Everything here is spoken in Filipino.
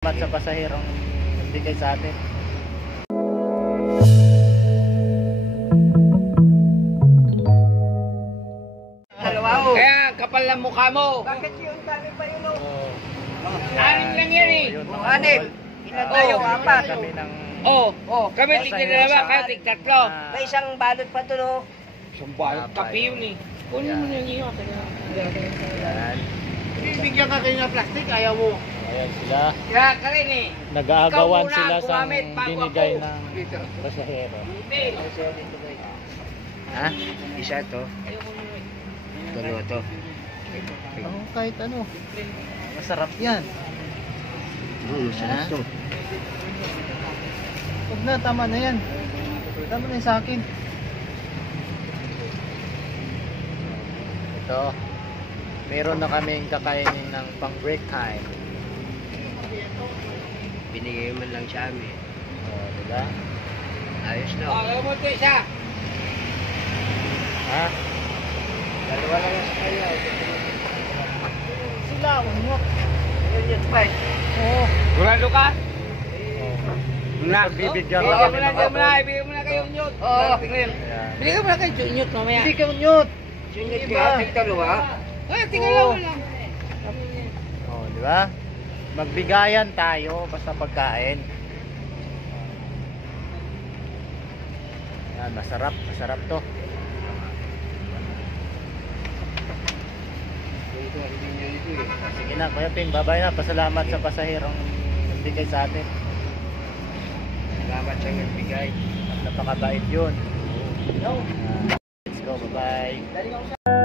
Salamat sa pasahirong nagbigay sa atin. Kaya kapal ng mukha mo. Bakit yun? Dami pa yun o. Anim lang yan eh. Anim. Ilan tayo? Apat. Kami ng Kami tigdalawa, kayo tigtatlo. May isang balot pa to no. Isang balot kape yun eh. Kunin mo na yung iyo. Yan. Bibigyan ka kayo ng plastic, ayaw mo. Ayan sila. Kaya ka rin eh. Nag-aagawan Ikaw muna sila sa gumamit bago binigay ako. ng pasahero. Hindi. Ha? Isa to. Dalawa to. Oh, kahit ano. Masarap yan. Sarap to. Huwag na, tama na yan. Tama na yan sa akin. Ito. Meron na kaming kakainin ng pang break time. Binigay mo lang sa amin. Oh, diba? Ayos na. Ayaw mo ito isa. Ha? Dalawa lang sa kanya. Sila, unok. Yun pa eh. Oo. Gurado ka? Bibigyan Ibigay ka mo na, ibigay mo na kayo unyot. Oo. Tingnan. Bigay mo na kayo unyot mamaya. Hindi ka unyot. Sunyot ka. Dalawa. Ay, tingnan mo lang. Oh, di ba? Magbigayan tayo basta pagkain. Yan, masarap, masarap to. Sige na, Kuya Ping, bye-bye na. Pasalamat sa pasahirong nagbigay sa atin. Salamat sa nagbigay. Napakabait yun. Let's go, bye-bye.